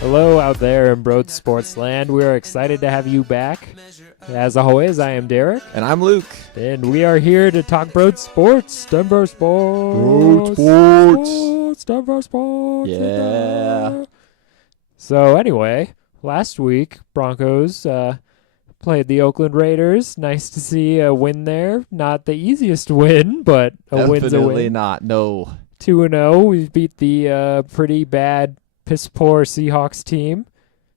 Hello out there in Broad Sports Land. We are excited to have you back. As always, I am Derek. And I'm Luke. And we are here to talk Broad Sports. Denver Sports. Broad Sports. Denver Sports. Yeah. So anyway, last week, Broncos played the Oakland Raiders. Nice to see a win there. Not the easiest win, but a win's a win. Definitely not, no. 2-0. We beat the pretty bad, piss-poor Seahawks team,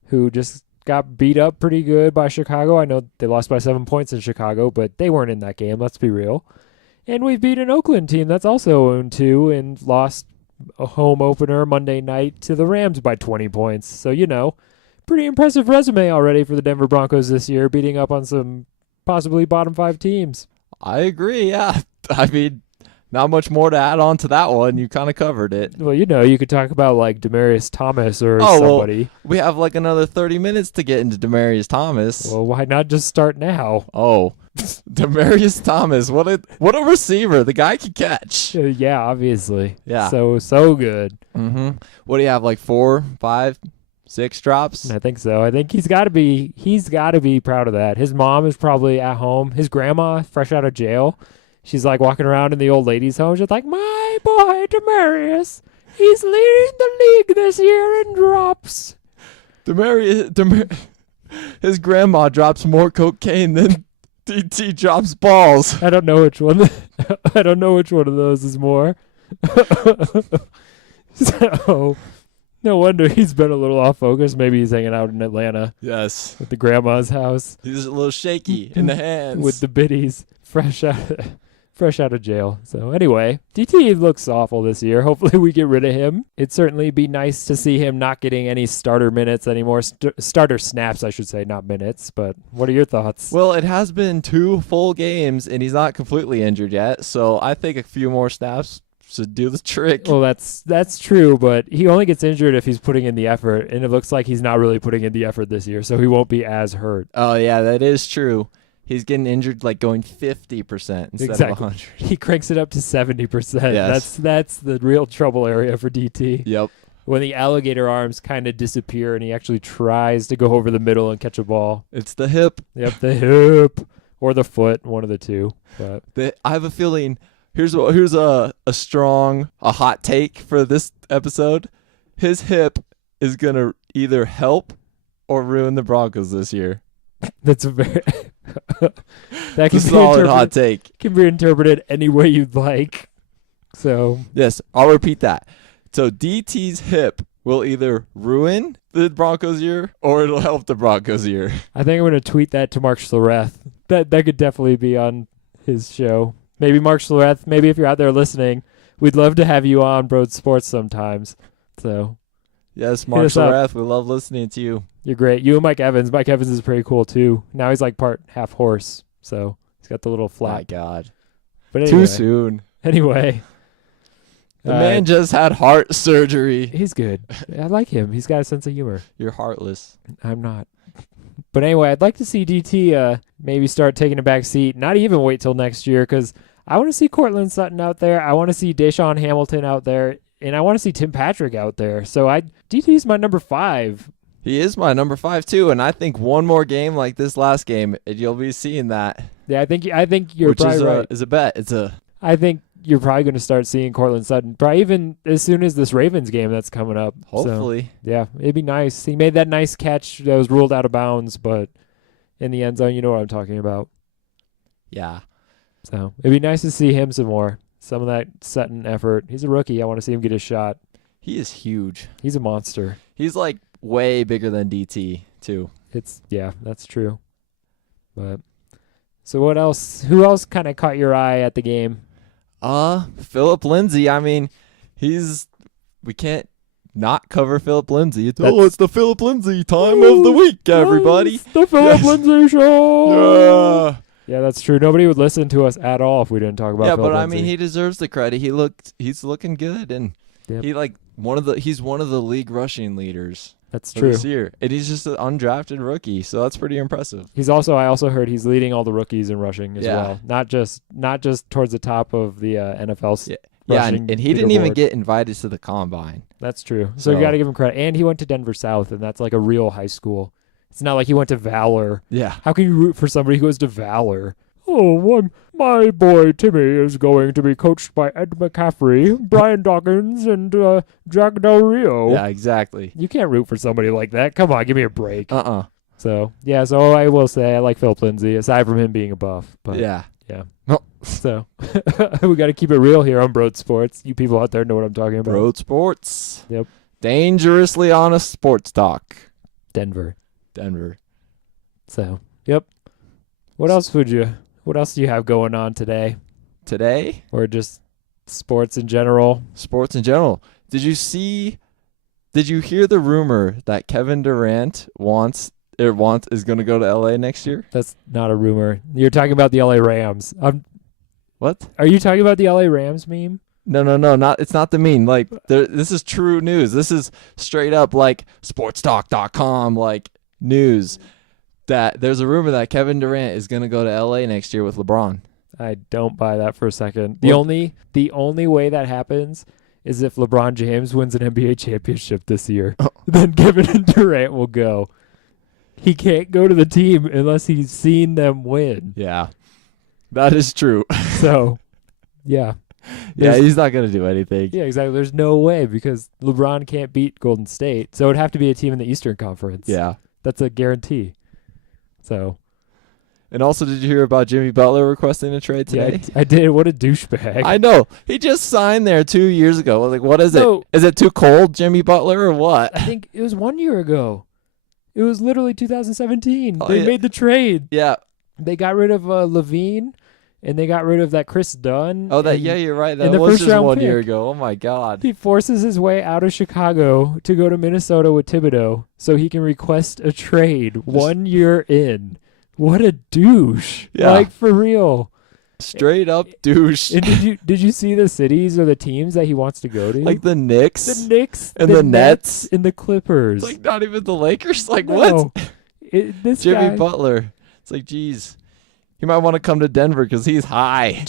who just got beat up pretty good by Chicago. I know they lost by 7 points in Chicago, but they weren't in that game, let's be real. And we beat an Oakland team that's also 0-2 and lost a home opener Monday night to the Rams by 20 points. So, pretty impressive resume already for the Denver Broncos this year, beating up on some possibly bottom 5 teams. I agree, yeah. I mean, not much more to add on to that one. You kind of covered it. Well, you could talk about like Demaryius Thomas or somebody. Well, we have like another 30 minutes to get into Demaryius Thomas. Well, why not just start now? Oh, Demaryius Thomas, what a receiver. The guy can catch. Yeah, obviously. Yeah. So good. Mm-hmm. What do you have, like 4, 5, 6 drops? I think so. I think he's got to be proud of that. His mom is probably at home. His grandma, fresh out of jail. She's like walking around in the old ladies' home. She's like, my boy, Demaryius, he's leading the league this year in drops. His grandma drops more cocaine than DT drops balls. I don't know which one. I don't know which one of those is more. So, no wonder he's been a little off focus. Maybe he's hanging out in Atlanta. Yes. At the grandma's house. He's a little shaky in the hands. With the biddies fresh out of jail. So anyway, DT looks awful this year. Hopefully we get rid of him. It'd certainly be nice to see him not getting any starter minutes anymore. Starter snaps, I should say, not minutes. But what are your thoughts? Well, it has been 2 full games, and he's not completely injured yet. So I think a few more snaps should do the trick. Well, that's true, but he only gets injured if he's putting in the effort, and it looks like he's not really putting in the effort this year, so he won't be as hurt. Oh, yeah, that is true. He's getting injured like going 50% instead of 100. He cranks it up to 70%. Yes. That's the real trouble area for DT. Yep. When the alligator arms kind of disappear and he actually tries to go over the middle and catch a ball. It's the hip. Yep, the hip or the foot, one of the two. But I have a feeling here's a hot take for this episode. His hip is going to either help or ruin the Broncos this year. That's a very that can solid hot take. Can be interpreted any way you'd like. So yes, I'll repeat that. So DT's hip will either ruin the Broncos year or it'll help the Broncos year. I think I'm going to tweet that to Mark Schlereth. That could definitely be on his show. Maybe Mark Schlereth. Maybe if you're out there listening, we'd love to have you on Broad Sports sometimes. So yes, Mark Schlereth, we love listening to you. You're great. You and Mike Evans. Mike Evans is pretty cool too. Now he's like part half horse, so he's got the little flap. My God. But anyway, too soon. Anyway. The man just had heart surgery. He's good. I like him. He's got a sense of humor. You're heartless. I'm not. But anyway, I'd like to see DT maybe start taking a back seat, not even wait till next year, because I want to see Cortland Sutton out there. I want to see Deshaun Hamilton out there, and I want to see Tim Patrick out there. So DT's my number 5. He is my number 5 too, and I think one more game like this last game, and you'll be seeing that. Yeah, I think you're probably right. Is a bet. I think you're probably going to start seeing Cortland Sutton, probably even as soon as this Ravens game that's coming up. Hopefully. So, yeah, it'd be nice. He made that nice catch that was ruled out of bounds, but in the end zone, you know what I'm talking about. Yeah. So it'd be nice to see him some more. Some of that Sutton effort. He's a rookie. I want to see him get his shot. He is huge. He's a monster. He's like way bigger than DT too. Yeah, that's true. But so what else? Who else kind of caught your eye at the game? Phillip Lindsay. I mean, we can't not cover Phillip Lindsay. It's the Phillip Lindsay time of the week, everybody. It's the Phillip Lindsay show. Yeah. Yeah, that's true. Nobody would listen to us at all if we didn't talk about Phillip Lindsay. Yeah, but I mean, he deserves the credit. He's looking good, and yep. He's one of the league rushing leaders. That's true. This year, and he's just an undrafted rookie, so that's pretty impressive. I also heard he's leading all the rookies in rushing as well. Not just towards the top of the NFL. Yeah, rushing and he didn't even leaderboard. get invited to the combine. That's true. So you got to give him credit. And he went to Denver South, and that's like a real high school. It's not like he went to Valor. Yeah. How can you root for somebody who goes to Valor? Oh, my boy Timmy is going to be coached by Ed McCaffrey, Brian Dawkins, and Jack Del Rio. Yeah, exactly. You can't root for somebody like that. Come on, give me a break. Uh-uh. So, yeah, so I will say I like Philip Lindsay, aside from him being a buff. But Yeah. yeah. No. So, we got to keep it real here on Broad Sports. You people out there know what I'm talking about. Road sports. Yep. Dangerously honest sports talk. Denver. So, yep. What else do you have going on today? Today? Or just sports in general? Sports in general. Did you hear the rumor that Kevin Durant is going to go to LA next year? That's not a rumor. You're talking about the LA Rams. What? Are you talking about the LA Rams meme? No, it's not the meme. Like this is true news. This is straight up like sportstalk.com like news that there's a rumor that Kevin Durant is going to go to LA next year with LeBron. I don't buy that for a second. The only way that happens is if LeBron James wins an NBA championship this year. Oh. Then Kevin Durant will go. He can't go to the team unless he's seen them win. Yeah. That is true. So, yeah. Yeah, he's not going to do anything. Yeah, exactly. There's no way because LeBron can't beat Golden State. So it would have to be a team in the Eastern Conference. Yeah. That's a guarantee. So. And also, did you hear about Jimmy Butler requesting a trade today? Yeah, I did. What a douchebag. I know. He just signed there 2 years ago. Like, what is No. it? Is it too cold, Jimmy Butler, or what? I think it was 1 year ago. It was literally 2017. Oh, They yeah. made the trade. Yeah. They got rid of Levine, and they got rid of that Chris Dunn. Oh, and you're right. and That the was first just round 1 year pick. ago. Oh, my God. He forces his way out of Chicago to go to Minnesota with Thibodeau so he can request a trade 1 year in. What a douche. Yeah. Like, for real. Straight up douche. And did you see the cities or the teams that he wants to go to? Like the Knicks? The Knicks. And the Nets? And the Clippers. Like, not even the Lakers? Like, No. what? This Jimmy guy, Butler. It's like, geez. He might want to come to Denver because he's high.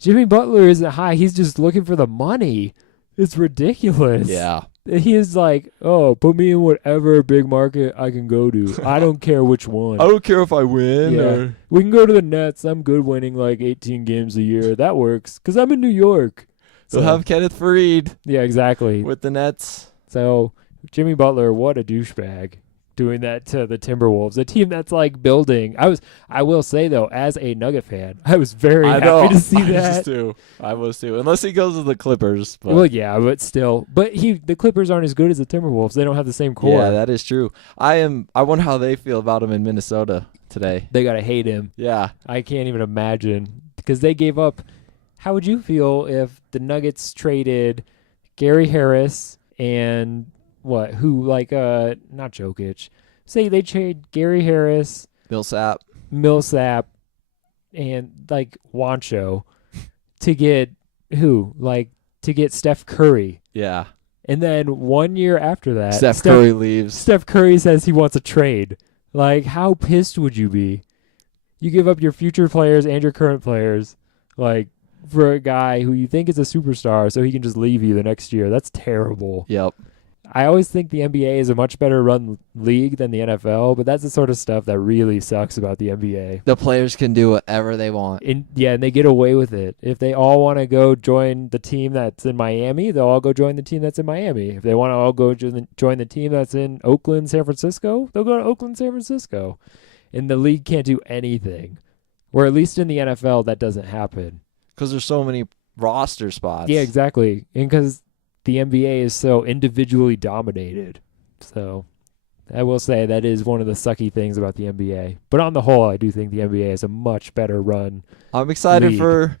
Jimmy Butler isn't high. He's just looking for the money. It's ridiculous. Yeah. He is like, oh, put me in whatever big market I can go to. I don't care which one. I don't care if I win. Yeah. Or... We can go to the Nets. I'm good winning like 18 games a year. That works because I'm in New York. So have Kenneth Faried Yeah, exactly. with the Nets. So Jimmy Butler, what a douchebag. Doing that to the Timberwolves, a team that's like building. I will say though, as a Nugget fan, I was very happy to see that. I was too. Unless he goes to the Clippers. But. Well, yeah, but still, the Clippers aren't as good as the Timberwolves. They don't have the same core. Yeah, that is true. I wonder how they feel about him in Minnesota today. They gotta hate him. Yeah. I can't even imagine because they gave up. How would you feel if the Nuggets traded Gary Harris and not Jokic? Say they trade Gary Harris, Millsap, and like Wancho to get who? Like to get Steph Curry. Yeah. And then 1 year after that, Steph Curry leaves. Steph Curry says he wants a trade. Like, how pissed would you be? You give up your future players and your current players, like, for a guy who you think is a superstar so he can just leave you the next year. That's terrible. Yep. I always think the NBA is a much better run league than the NFL, but that's the sort of stuff that really sucks about the NBA. The players can do whatever they want. And they get away with it. If they all want to go join the team that's in Miami, they'll all go join the team that's in Miami. If they want to all go join the team that's in Oakland, San Francisco, they'll go to Oakland, San Francisco. And the league can't do anything. Or at least in the NFL, that doesn't happen. Because there's so many roster spots. Yeah, exactly. And because the NBA is so individually dominated. So I will say that is one of the sucky things about the NBA. But on the whole, I do think the NBA is a much better run. I'm excited league. for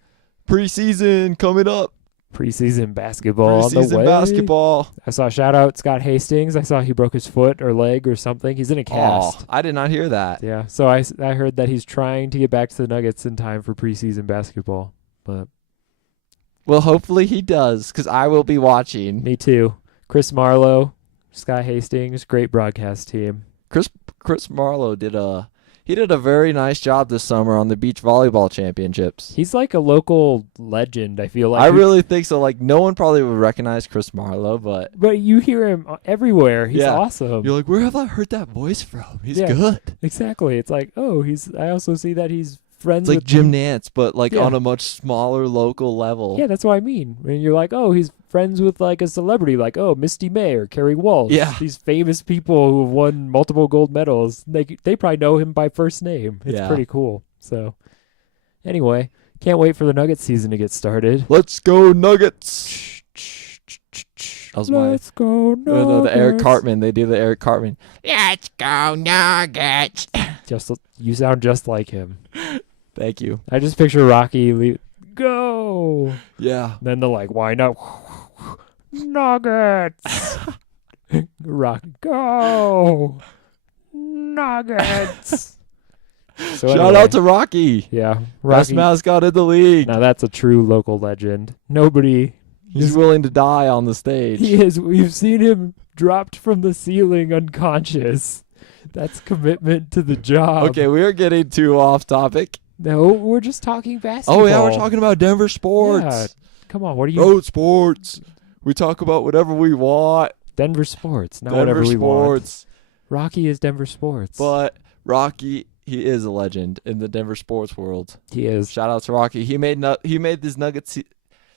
preseason coming up. Preseason baskbasketball on the Preseason way. basketball. I saw shout out Scott Hastings. I saw he broke his foot or leg or something. He's in a cast. Oh, I did not hear that. Yeah. So I heard that he's trying to get back to the Nuggets in time for preseason basketball. But Well, hopefully he does, because I will be watching. me too. Chris Marlowe, Scott Hastings, great broadcast team. Chris Marlowe He did a very nice job this summer on the beach volleyball championships. He's like a local legend, I feel like. I really think so. Like, no one probably would recognize Chris Marlowe, but you hear him everywhere. He's awesome. you're like, where have I heard that voice from? He's Yeah. good. Exactly. It's like, oh, I also see that he's friends It's like with Jim Nance, but like Yeah. on a much smaller local level. Yeah, that's what I mean. And you're like, oh, he's friends with like a celebrity, like, oh, Misty May or Cary Walsh. Yeah. These famous people who have won multiple gold medals. They probably know him by first name. It's Yeah. pretty cool. So, anyway, can't wait for the Nuggets season to get started. Let's go Nuggets. That was Let's go Nuggets. no, the Eric Cartman. They do the Eric Cartman. Let's go Nuggets. You sound just like him. Thank you. I just picture Rocky go. Yeah. Then they'll like wind up. Nuggets. Rocky go. Nuggets. So Shout anyway, out to Rocky. yeah, Best Rocky. mascot in the league. Now that's a true local legend. Nobody. He's willing to die on the stage. He is. We've seen him dropped from the ceiling unconscious. That's commitment to the job. Okay, we are getting too off topic. No, we're just talking basketball. Oh yeah, we're talking about Denver sports. Yeah. Come on, what are you? Road sports. We talk about whatever we want. Denver sports, not Denver whatever we want. sports. Rocky is Denver sports. But Rocky, he is a legend in the Denver sports world. He is. Shout out to Rocky. He made these Nuggets.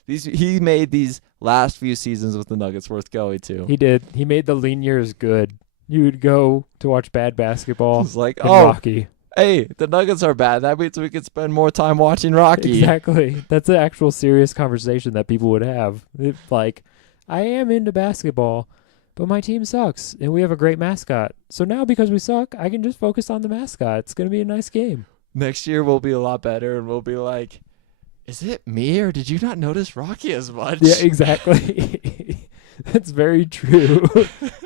He made these last few seasons with the Nuggets worth going to. He did. He made the lean years good. You would go to watch bad basketball. It's like, and oh, Rocky. hey, the Nuggets are bad. That means we could spend more time watching Rocky. Exactly. That's an actual serious conversation that people would have. Like, I am into basketball, but my team sucks, and we have a great mascot. So now because we suck, I can just focus on the mascot. It's going to be a nice game. Next year we'll be a lot better, and we'll be like, is it me, or did you not notice Rocky as much? Yeah, exactly. That's very true.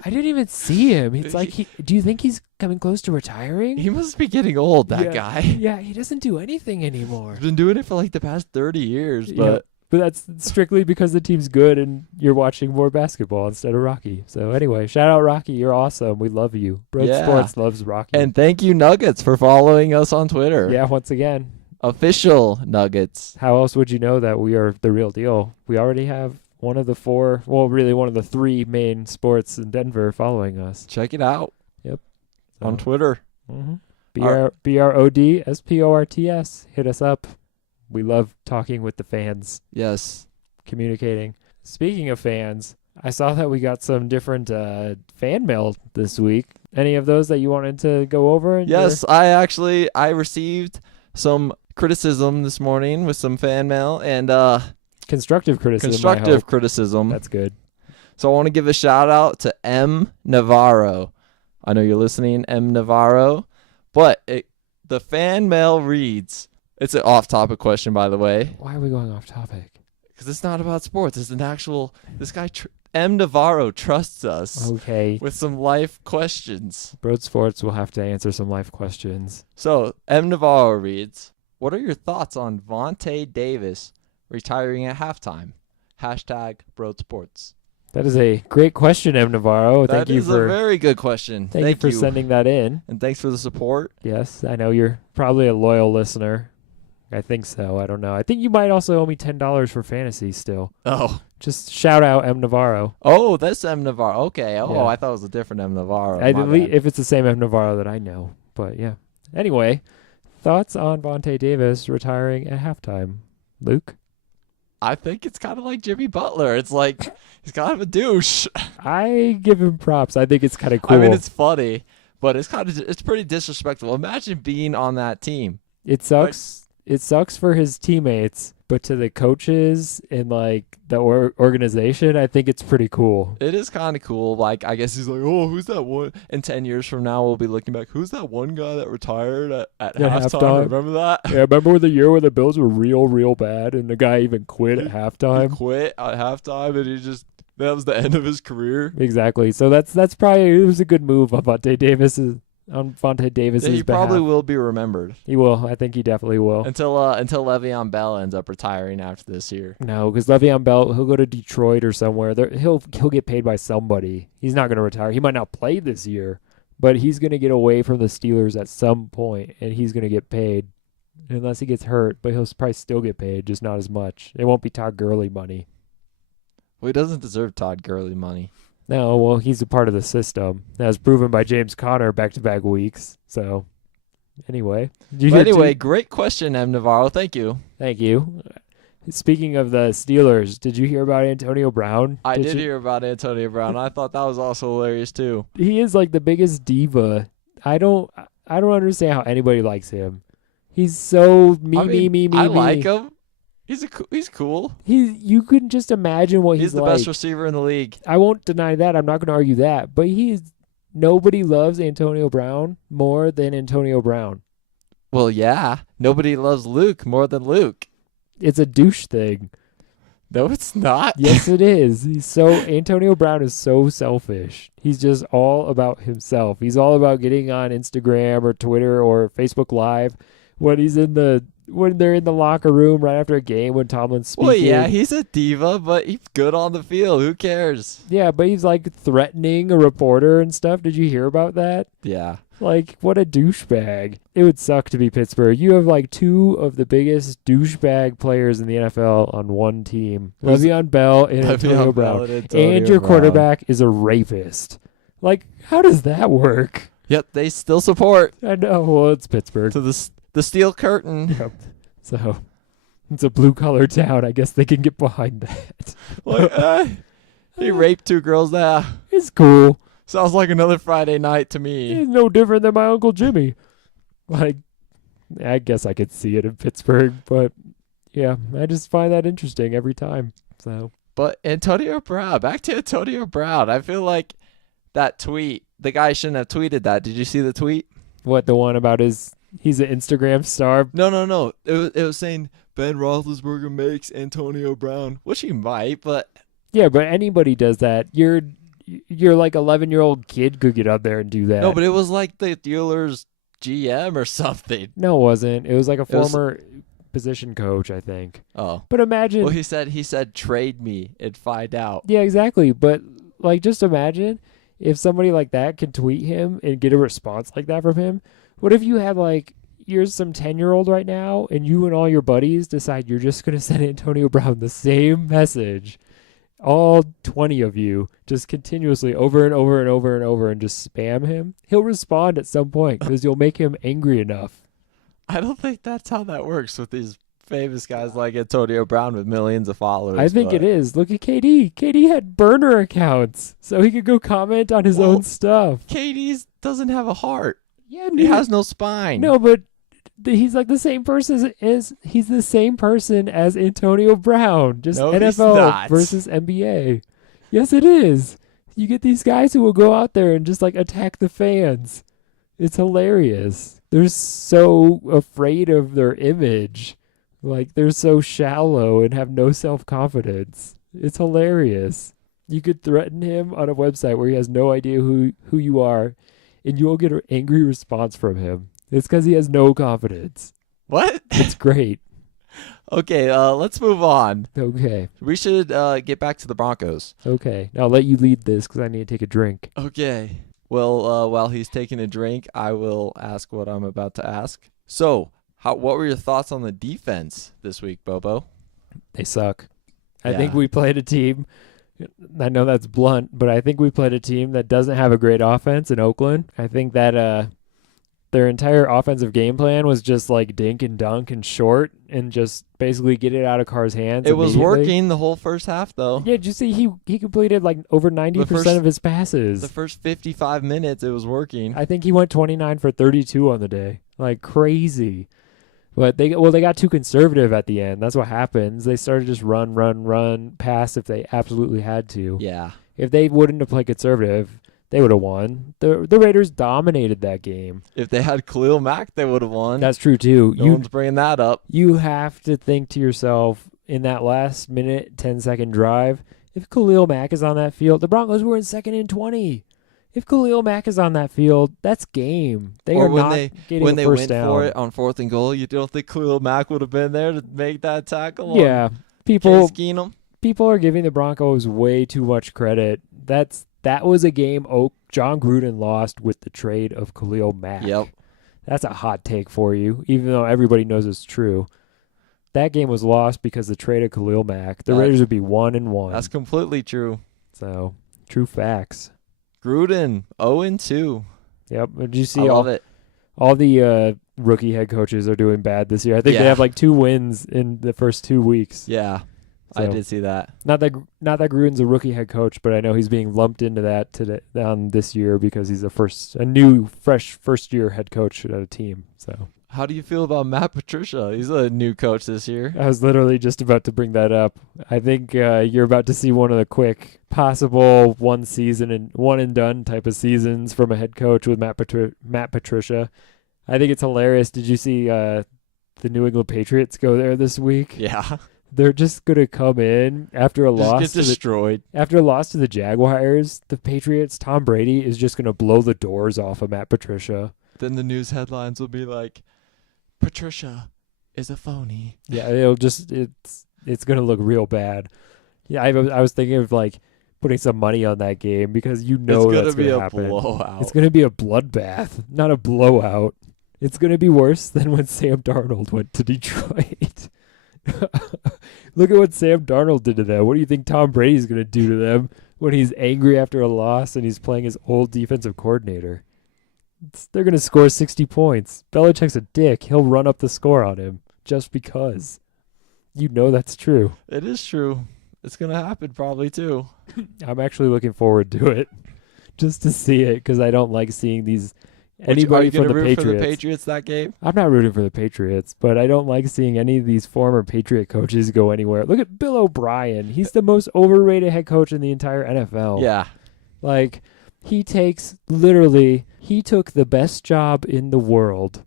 I didn't even see him. It's like, do you think he's coming close to retiring? He must be getting old, that Yeah. guy. Yeah, he doesn't do anything anymore. He's been doing it for like the past 30 years, Yeah. but But that's strictly because the team's good and you're watching more basketball instead of Rocky. So anyway, shout out Rocky. You're awesome. We love you. Broad Yeah. Sports loves Rocky. and thank you Nuggets for following us on Twitter. yeah, once again, Official Nuggets. how else would you know that we are the real deal? We already have one of the one of the three main sports in Denver following us. Check it out on So, Twitter. BRODSPORTS. Hit us up. We love talking with the fans, Yes. communicating. Speaking of fans, I saw that we got some different fan mail this week. Any of those that you wanted to go over? Yes, I received some criticism this morning with some fan mail and Constructive criticism. I constructive hope. criticism. That's good. So I want to give a shout out to M. Navarro. I know you're listening, M. Navarro. But the fan mail reads, it's an off-topic question, by the way, Why are we going off topic? because it's not about sports. It's an actual, this guy, M. Navarro, trusts us Okay. with some life questions. Broad Sports will have to answer some life questions. So M. Navarro reads, what are your thoughts on Vontae Davis retiring at halftime? Hashtag Broad Sports. That is a great question, M. Navarro. That Thank you is a for very good question. thank you for sending that in. And thanks for the support. Yes, I know you're probably a loyal listener. I think so. I don't know. I think you might also owe me $10 for fantasy still. Oh. Just shout out M. Navarro. Oh, that's M. Navarro. Okay. Oh, Yeah. I thought it was a different M. Navarro. I My believe bad. if it's the same M. Navarro that I know. But yeah. Anyway, thoughts on Vontae Davis retiring at halftime? Luke? I think it's kind of like Jimmy Butler. It's like he's kind of a douche. I give him props. I think it's kind of cool. I mean, it's funny, but it's pretty disrespectful. Imagine being on that team. It sucks. It sucks for his teammates, but to the coaches and like the organization, I think it's pretty cool. It is kind of cool. Like, I guess he's like, oh, who's that one? And 10 years from now, we'll be looking back. Who's that one guy that retired at halftime? Remember that? Yeah, remember the year where the Bills were real bad and the guy even quit at He halftime? quit at halftime, and that was the end of his career. Exactly. So that's probably, it was a good move on Vontae Davis's Yeah, he behalf. probably will be remembered He will. I think he definitely will. until Le'Veon Bell ends up retiring after this year. No, because Le'Veon Bell, he'll go to Detroit or somewhere. He'll get paid by somebody. He's not going to retire. He might not play this year, But he's going to get away from the Steelers at some point, and he's going to get paid. Unless he gets hurt, but he'll probably still get paid, just not as much. It won't be Todd Gurley money. Well, he doesn't deserve Todd Gurley money. No, well, he's a part of the system, as proven by James Conner back-to-back weeks. So, anyway. Great question, M. Navarro. Thank you. Thank you. Speaking of the Steelers, did you hear about Antonio Brown? I did hear about Antonio Brown. I thought that was also hilarious too. He is like the biggest diva. I don't understand how anybody likes him. He's so me. I like him. He's cool. You couldn't just imagine what He's the like. best receiver in the league. I won't deny that. I'm not going to argue that. But nobody loves Antonio Brown more than Antonio Brown. Well, yeah. Nobody loves Luke more than Luke. It's a douche thing. No, it's not. Yes, it is. Antonio Brown is so selfish. He's just all about himself. He's all about getting on Instagram or Twitter or Facebook Live when they're in the locker room right after a game when Tomlin's speaking. Well, yeah, he's a diva, but he's good on the field. Who cares? Yeah, but he's like threatening a reporter and stuff. Did you hear about that? Yeah. Like, what a douchebag. It would suck to be Pittsburgh. You have like two of the biggest douchebag players in the NFL on one team. Le'Veon Bell and Antonio Brown. And your quarterback is a rapist. Like, how does that work? Yet they still support. I know. Well, it's Pittsburgh. To the steel curtain. Yep. So, it's a blue-collar town. I guess they can get behind that. Like, he raped 2 girls there. It's cool. Sounds like another Friday night to me. He's no different than my Uncle Jimmy. Like, I guess I could see it in Pittsburgh, but yeah, I just find that interesting every time. So, but Antonio Brown, back to Antonio Brown. I feel like that tweet, the guy shouldn't have tweeted that. Did you see the tweet? What, the one about he's an Instagram star? No. It was saying Ben Roethlisberger makes Antonio Brown, which he might, but yeah, but anybody does that. You're like 11-year-old kid could get up there and do that. No, but it was like the Steelers GM or something. No, it wasn't. It was like a former position coach, I think. Oh. But imagine. Well, he said trade me and find out. Yeah, exactly. But like, just imagine if somebody like that can tweet him and get a response like that from him. What if you had like, you're some 10-year-old right now and you and all your buddies decide you're just going to send Antonio Brown the same message. All 20 of you just continuously over and over and over and over and just spam him. He'll respond at some point because you'll make him angry enough. I don't think that's how that works with these famous guys like Antonio Brown with millions of followers. I think it is. Look at KD. KD had burner accounts so he could go comment on his own stuff. KD doesn't have a heart. Yeah, he has no spine. No, but he's like the same person he's the same person as Antonio Brown, just no, NFL versus NBA. Yes, it is. You get these guys who will go out there and just like attack the fans. It's hilarious. They're so afraid of their image. Like they're so shallow and have no self-confidence. It's hilarious. You could threaten him on a website where he has no idea who you are, and you'll get an angry response from him. It's because he has no confidence. What? It's great. Okay, let's move on. Okay. We should get back to the Broncos. Okay. Now I'll let you lead this because I need to take a drink. Okay. Well, while he's taking a drink, I will ask what I'm about to ask. So, what were your thoughts on the defense this week, Bobo? They suck. I Yeah. think we played a team. I know that's blunt, but I think we played a team that doesn't have a great offense in Oakland. I think that their entire offensive game plan was just like dink and dunk and short and just basically get it out of Carr's hands. It was immediately. working the whole first half, though. Yeah, did you see he completed like over 90% of his passes. The first 55 minutes, it was working. I think he went 29 for 32 on the day. Like crazy. But they got too conservative at the end. That's what happens. They started just run, pass if they absolutely had to. Yeah. If they wouldn't have played conservative, they would have won. The Raiders dominated that game. If they had Khalil Mack, they would have won. That's true too. No one's bringing that up. You have to think to yourself in that last minute, 10-second drive, if Khalil Mack is on that field, the Broncos were in 2nd and 20. If Khalil Mack is on that field, that's game. They are not getting a first down. For it on 4th and goal, you don't think Khalil Mack would have been there to make that tackle? Yeah. Case Keenum? People are giving the Broncos way too much credit. That's that was a game John Gruden lost with the trade of Khalil Mack. Yep. That's a hot take for you, even though everybody knows it's true. That game was lost because the trade of Khalil Mack. The Raiders would be 1-1. That's completely true. So, true facts. Gruden, 0-2. Yep. Did you I see love it. all the rookie head coaches are doing bad this year? I think they Yeah. have like 2 wins in the first 2 weeks. Yeah, I So, did see that. Not that Gruden's a rookie head coach, but I know he's being lumped into that this year because he's a new, fresh first-year head coach at a team. So How do you feel about Matt Patricia? He's a new coach this year. I was literally just about to bring that up. I think you're about to see one of the quick possible one season and one and done type of seasons from a head coach with Matt Patricia. I think it's hilarious. Did you see the New England Patriots go there this week? Yeah. They're just gonna come in after a loss. Just get destroyed. After a loss to the Jaguars, the Patriots, Tom Brady is just gonna blow the doors off of Matt Patricia. Then the news headlines will be like, Patricia is a phony. Yeah, it's gonna look real bad. Yeah, I was thinking of like putting some money on that game because It's that's gonna be gonna a happen. blowout. It's gonna be a bloodbath, not a blowout. It's gonna be worse than when Sam Darnold went to Detroit. Look at what Sam Darnold did to them. What do you think Tom Brady's gonna do to them when he's angry after a loss and he's playing his old defensive coordinator? They're going to score 60 points. Belichick's a dick. He'll run up the score on him just because. You know that's true. It is true. It's going to happen probably too. I'm actually looking forward to it just to see it because I don't like seeing these Are anybody you from gonna the root Patriots. for the Patriots that game? I'm not rooting for the Patriots, but I don't like seeing any of these former Patriot coaches go anywhere. Look at Bill O'Brien. He's the most overrated head coach in the entire NFL. Yeah. Like, he took the best job in the world.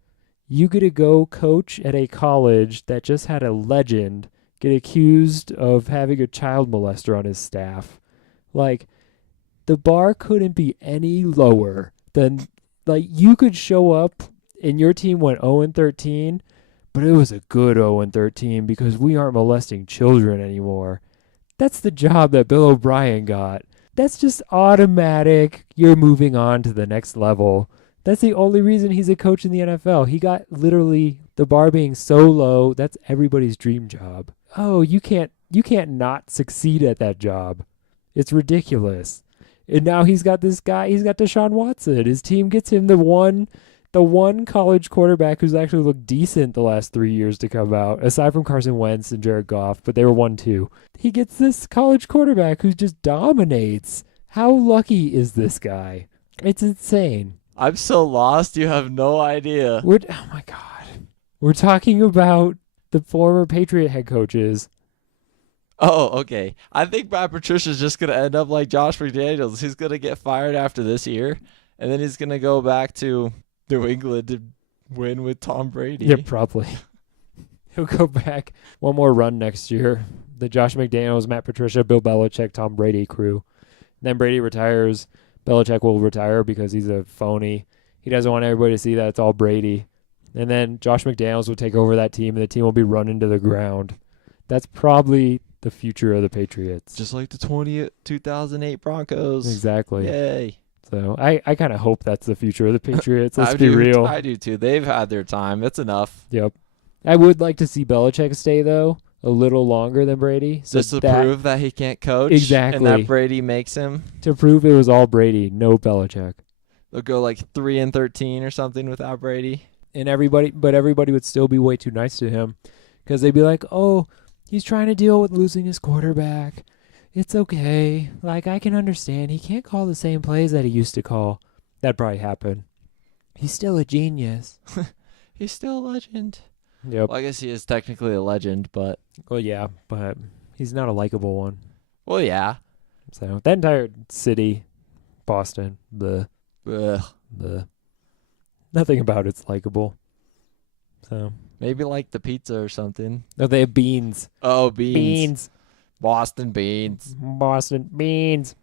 You get to go coach at a college that just had a legend get accused of having a child molester on his staff. Like, the bar couldn't be any lower than, like, you could show up and your team went 0-13, but it was a good 0-13 because we aren't molesting children anymore. That's the job that Bill O'Brien got. That's just automatic. You're moving on to the next level. That's the only reason he's a coach in the NFL. He got literally the bar being so low. That's everybody's dream job. Oh, you can't not succeed at that job. It's ridiculous. And now he's got this guy. He's got Deshaun Watson. His team gets him the one college quarterback who's actually looked decent the last 3 years to come out, aside from Carson Wentz and Jared Goff, but they were 1-2. He gets this college quarterback who just dominates. How lucky is this guy? It's insane. I'm so lost. You have no idea. Oh my God. We're talking about the former Patriot head coaches. Oh, okay. I think Matt Patricia's just going to end up like Josh McDaniels. He's going to get fired after this year, and then he's going to go back to New England to win with Tom Brady. Yeah, probably. He'll go back one more run next year. The Josh McDaniels, Matt Patricia, Bill Belichick, Tom Brady crew. Then Brady retires. Belichick will retire because he's a phony. He doesn't want everybody to see that it's all Brady. And then Josh McDaniels will take over that team, and the team will be run into the ground. That's probably the future of the Patriots. Just like the 2008 Broncos. Exactly. Yay. So I kind of hope that's the future of the Patriots. Let's I be do, real. I do too. They've had their time. It's enough. Yep. I would like to see Belichick stay, though, a little longer than Brady. So Just to prove that he can't coach. Exactly. And that Brady makes him. To prove it was all Brady, no Belichick. They'll go like 3-13 or something without Brady. And everybody would still be way too nice to him because they'd be like, oh, he's trying to deal with losing his quarterback. It's okay. Like, I can understand. He can't call the same plays that he used to call. That'd probably happen. He's still a genius. He's still a legend. Yep. Well, I guess he is technically a legend, but... Well, yeah, but he's not a likable one. Well, yeah. So, that entire city, Boston, Ugh. nothing about it's likable. So, Maybe like the pizza or something. no, they have beans. Oh, beans. Beans. Boston beans. Boston beans.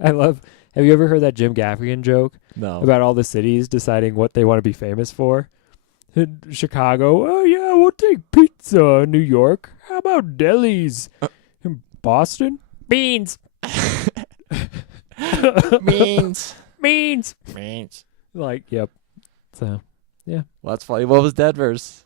Have you ever heard that Jim Gaffigan joke No. about all the cities deciding what they want to be famous for? In Chicago, oh yeah, we'll take pizza. New York, how about delis? In Boston, beans. Means. Means. Means. Like, yep. So, Well, that's funny. What was Denver's?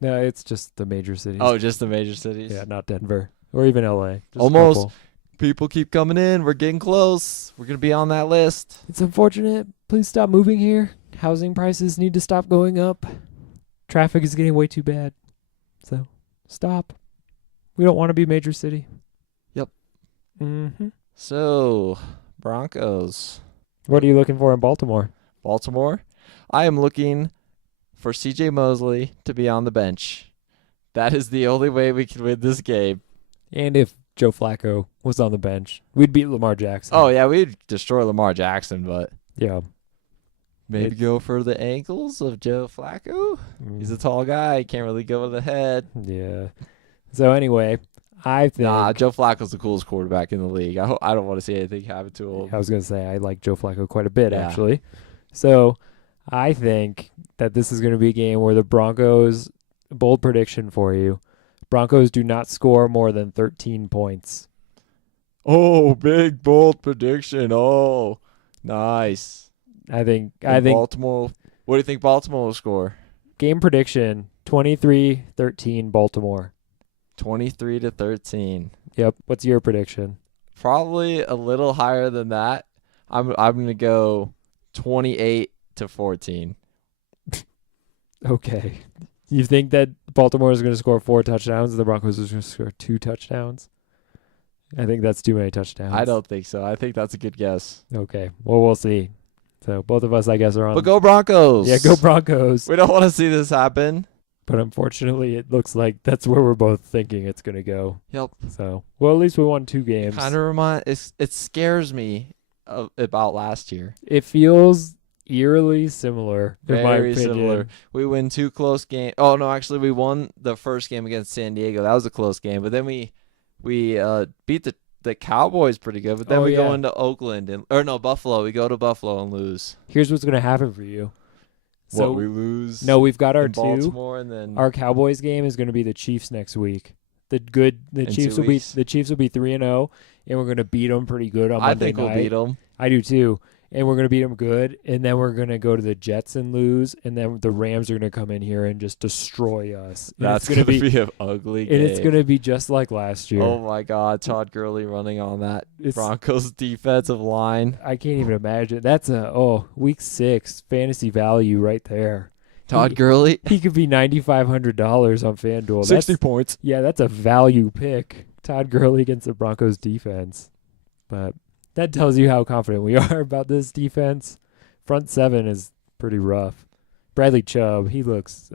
no, it's just the major cities. Oh, just the major cities? Yeah, not Denver or even LA. Just a Almost. couple. People keep coming in. We're getting close. We're going to be on that list. It's unfortunate. Please stop moving here. Housing prices need to stop going up. Traffic is getting way too bad. So, stop. We don't want to be a major city. Yep. Mm-hmm. So, Broncos. What are you looking for in Baltimore? Baltimore. I am looking for C.J. Mosley to be on the bench. That is the only way we can win this game. And if Joe Flacco was on the bench, we'd beat Lamar Jackson. Oh, yeah, we'd destroy Lamar Jackson, but Yeah. maybe go for the ankles of Joe Flacco. He's a tall guy. He can't really go with the head. Yeah. So anyway, I think Joe Flacco's the coolest quarterback in the league. I don't want to see anything happen to him. I was gonna say I like Joe Flacco quite a bit Yeah. actually. So I think that this is gonna be a game where the Broncos, bold prediction for you, Broncos do not score more than 13 points. Oh, big bold prediction. Oh, nice. I think Baltimore. What do you think Baltimore will score? game prediction 23-13 Baltimore. 23-13. Yep. What's your prediction? Probably a little higher than that. I'm gonna go 28-14. Okay. You think that Baltimore is going to score 4 touchdowns and the Broncos are going to score 2 touchdowns? I think that's too many touchdowns. I don't think so. I think that's a good guess. Okay. Well, we'll see. So both of us, I guess, are on. But go Broncos. Yeah, go Broncos. We don't want to see this happen. But unfortunately, it looks like that's where we're both thinking it's going to go. Yep. So, well, at least we won 2 games. Kind of it scares me about last year. It feels eerily similar, in my Very opinion. similar. We win 2 close games. Oh no, actually we won the first game against San Diego. That was a close game. But then we beat the Cowboys pretty good. But then Oh, we go yeah. into Oakland Buffalo. We go to Buffalo and lose. Here's what's going to happen for you. So we lose. no, we've got our in 2. Baltimore and then Our Cowboys game is going to be the Chiefs next week. The In Chiefs 2 will be weeks? the Chiefs will be 3-0, and we're going to beat them pretty good on I Monday think night. we'll beat them. I do too, and we're going to beat them good, and then we're going to go to the Jets and lose, and then the Rams are going to come in here and just destroy us. And That's it's going to be, an ugly game. and it's going to be just like last year. Oh my God, Todd Gurley running on that It's- Broncos defensive line. I can't even imagine. That's week 6 fantasy value right there. Todd Gurley, He could be $9,500 on FanDuel. 60 That's, points. yeah, that's a value pick. Todd Gurley against the Broncos defense. But that tells you how confident we are about this defense. Front 7 is pretty rough. Bradley Chubb, he looks.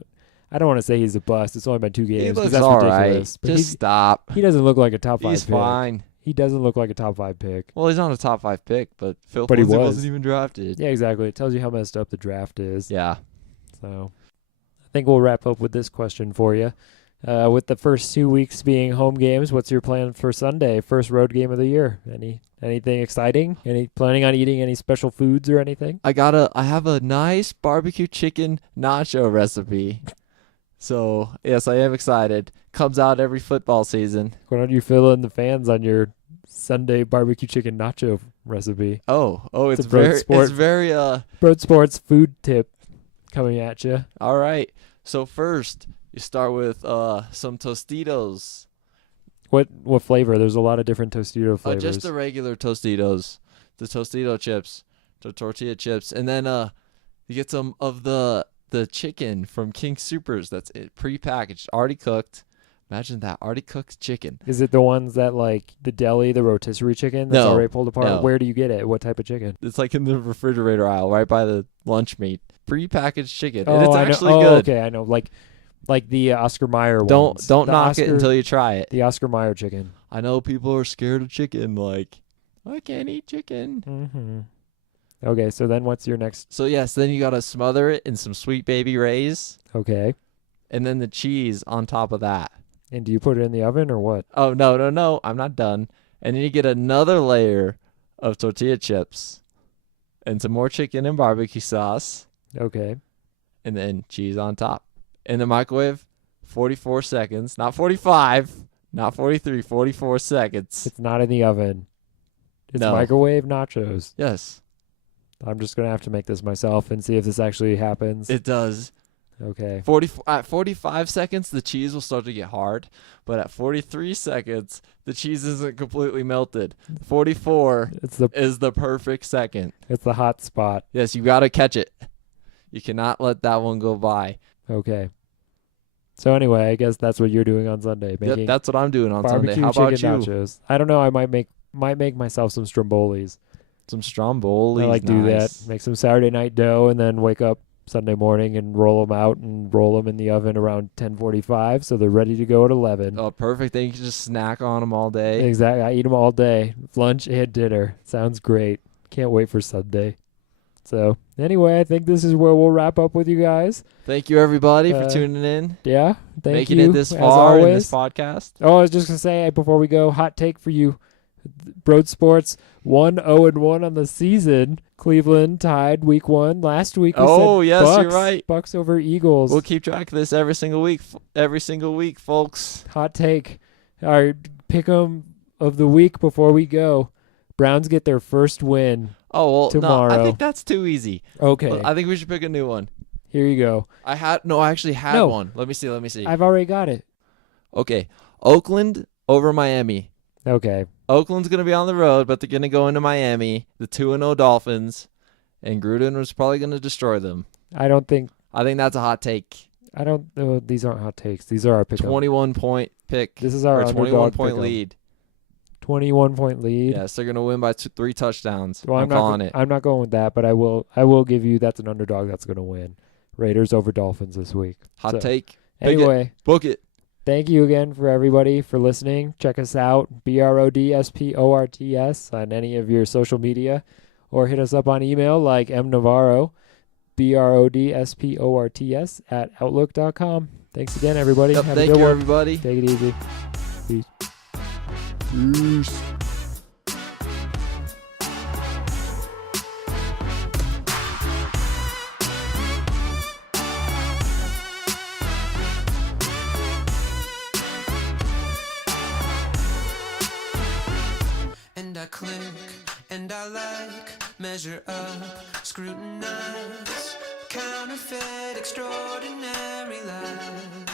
I don't want to say he's a bust. It's only been 2 games. He 'cause looks that's all ridiculous. right. But Just stop. he doesn't look like a top 5 He's pick. fine. He doesn't look like a top 5 pick. Well, he's not a top 5 pick, but Phil But he Lindsay was. wasn't even drafted. Yeah, exactly. It tells you how messed up the draft is. Yeah. So I think we'll wrap up with this question for you. With the first 2 weeks being home games, what's your plan for Sunday? First road game of the year. Anything exciting? Any planning on eating any special foods or anything? I have a nice barbecue chicken nacho recipe. So, yes, I am excited. Comes out every football season. Why don't you fill in the fans on your Sunday barbecue chicken nacho recipe? Oh, It's it's a Broad very Sport. it's very Broad Sports food tip coming at you. all right. So first, you start with some Tostitos. What flavor? There's a lot of different Tostito flavors. Just the regular Tostitos, the Tostito chips, the tortilla chips, and then you get some of the chicken from King Supers. That's it, prepackaged, already cooked. Imagine that, already cooked chicken. Is it the ones that like the deli, the rotisserie chicken that's No, already pulled apart? no. Where do you get it? What type of chicken? It's like in the refrigerator aisle, right by the lunch meat. Prepackaged chicken, and it's I know. actually Oh, good. okay, I know. Like the Oscar Mayer Don't ones. don't The knock it Oscar- until you try it. the Oscar Mayer chicken. I know people are scared of chicken. Like, I can't eat chicken. Mm-hmm. Okay, so then what's your next? So yes, then you gotta smother it in some Sweet Baby Ray's, Okay, and then the cheese on top of that. and do you put it in the oven or what? Oh no, I'm not done. And then you get another layer of tortilla chips, and some more chicken and barbecue sauce, Okay, and then cheese on top. In the microwave, 44 seconds, not 45, not 43, 44 seconds. it's not in the oven. It's No. microwave nachos. Yes, I'm just gonna have to make this myself and see if this actually happens. it does. Okay. At 45 seconds, the cheese will start to get hard, but at 43 seconds, the cheese isn't completely melted. 44 is the perfect second. It's the hot spot. Yes, you got to catch it. You cannot let that one go by. Okay. So anyway, I guess that's what you're doing on Sunday, Yep, making that's what I'm doing on Sunday. barbecue How about you? chicken nachos. I don't know. I might make myself some strombolis. Some Stromboli. I like to do that. Make some Saturday night dough and then wake up Sunday morning and roll them out and roll them in the oven around 10:45 so they're ready to go at 11. Oh, perfect. Then you can just snack on them all day. Exactly. I eat them all day, lunch and dinner. Sounds great. Can't wait for Sunday. So anyway, I think this is where we'll wrap up with you guys. Thank you, everybody, for tuning in. Yeah, thank Making you. it this as far in always. this podcast. Oh, I was just gonna say before we go, hot take for you. Broad Sports 1-0-1 on the season. Cleveland tied week 1. Last week we Oh, said yes, Bucks, you're right. Bucks over Eagles. We'll keep track of this every single week. Every single week, folks. Hot take. Our pick 'em of the week before we go. Browns get their first win. Oh, well, Tomorrow. no, I think that's too easy. Okay, Well, I think we should pick a new one. here you go. I actually had No. one. Let me see. I've already got it. Okay. Oakland over Miami. Okay. Oakland's going to be on the road, but they're going to go into Miami, the 2-0 Dolphins, and Gruden was probably going to destroy them. I think that's a hot take. these aren't hot takes. These are our pick 21-point pick. This is our or underdog 21-point pick 'em. lead. 21-point lead. Yes, they're going to win by 3 touchdowns. Well, I'm calling it. I'm not going with that, but I will give you that's an underdog that's going to win. Raiders over Dolphins this week. Hot So, take. Pick it. Anyway, Book it. thank you again for everybody for listening. Check us out, BRODSPORTS, on any of your social media, or hit us up on email like mnavarro, BRODSPORTS @outlook.com. Thanks again, everybody. Yep, Have a thank good you, one. everybody. Take it easy. Peace. Peace. And I click, and I like, measure up, scrutinize, counterfeit, extraordinary life.